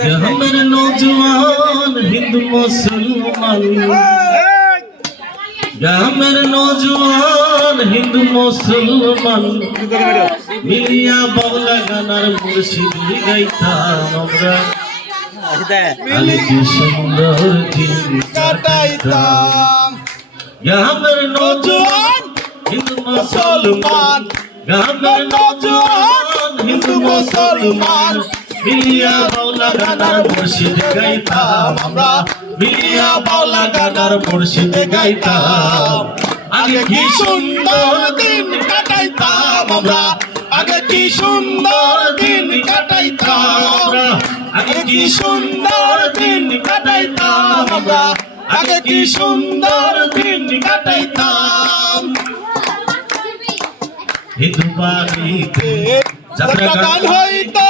গ্রামের নৌজওয়ান হিন্দু মুসলমান, গ্রামের নৌজওয়ান হিন্দু মুসলমান মিলিয়া বাউলা গানার মুর্শিদি গাইতাম আমরা। আলে কি সুন্দর দিন কাটাইতাম। গ্রামের নৌজওয়ান হিন্দু মুসলমান, গ্রামের নৌজওয়ান হিন্দু মুসলমান মিলিয়া বাউলা গানার মুর্শিদি গাইতাম আমরা। মিলিয়া বাউলা গানার মুর্শিদি গাইতাম। আগে কি সুন্দর দিন কাটাইতাম আমরা, আগে কি সুন্দর দিন কাটাইতাম আমরা। আগে কি সুন্দর দিন কাটাইতাম আমরা, আগে কি সুন্দর দিন কাটাইতাম। হিন্দু বাড়িতে যাত্রা গান হইতো,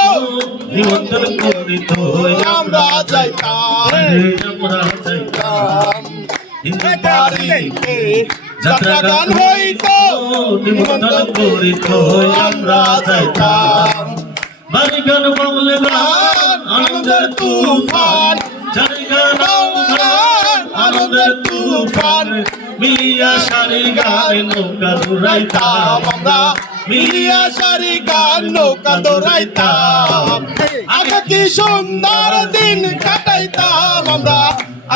নিমন্ত্রণ করিত আমরা যাইতাম, আমরা যাইতাম। হিন্দু বাড়িতে যাত্রা গান হইতো, নিমন্ত্রণ করিত আমরা যাইতাম। বাড়ি গান বাউল গান আনন্দের তুফান, চারি গান আনন্দের তুফান মিলিয়া সারি গান নৌকা দৌড়াইতাম আমরা। মিলিয়া সারি গান নৌকা দৌড়াইতাম। আগে কি সুন্দর দিন কাটাইতাম আমরা,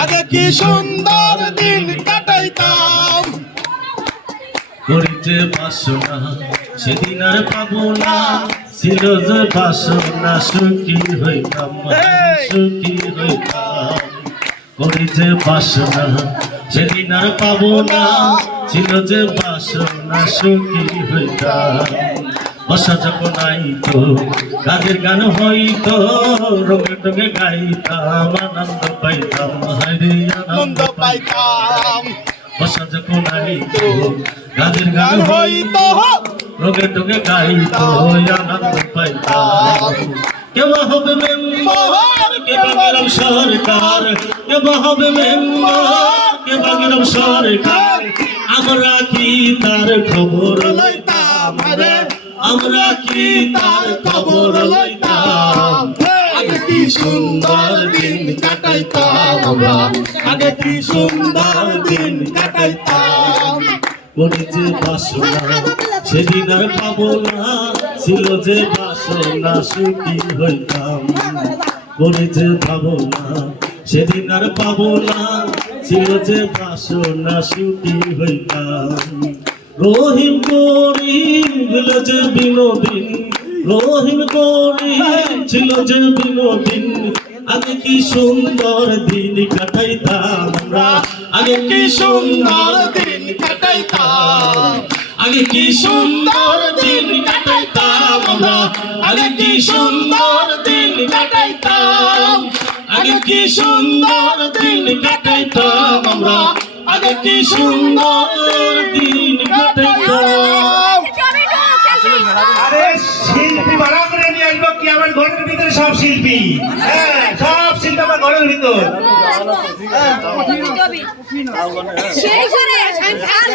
আগে কি সুন্দর দিন কাটাইতাম। করিতে বাসনা সেদিন আর পাবো না, ছিল যে বাসনা সুখী হইতাম, সুখী হইতাম। করিতে বাসনা সেদিন আর পাবো না, ছিল যে বাসনা সুখী হইতাম। বসা যখন আইতো কাজের গান হইতো, রঙে টঙে গাইতাম, আনন্দ পাইতাম, হরে আনন্দ পাইতাম। বসা যখন আইতো কাজের গান হইতো, রঙে টঙে গাইতো, আনন্দ পাইতাম। কেউ হবে মেম্বার, কে বাগেরম সরকার, কেউ হবে মেম্বার, কে বাগেরম সরকার। আমরা কি তার খবর লইতাম রে, আমরা কি তার খবর লইতাম। আগে কি সুন্দর দিন কাটাইতাম আমরা, আগে কি সুন্দর দিন কাটাইতাম। করেছে বাসনা সেদিন আর পাবো না, ছিল যে বাসনা সুখী হইতাম। করেছে ভাবনা সেদিন আর পাবো না, ছিল যে বাসনা সুখী হইতাম। রহিম করিম ছিল যে বিনোদিন, রহিম করিম ছিল যে বিনোদিন। আগে কি সুন্দর দিন কাটাইতাম আমরা, আগে কি সুন্দর দিন কাটাইতাম। আগে কি সুন্দর দিন কাটাইতাম আমরা, আগে কি সুন্দর দিন কাটাইতাম। আগে কি সুন্দর দিন কাটাইতাম আমরা, আগে কি সুন্দর দিন কাটাইতাম। আরে শিল্পী ভাড়া করে নিয়ে আসবো কি আমার ঘরের ভিতরে? সব শিল্পী, হ্যাঁ সব শিল্পী আমার ঘরের ভিতর।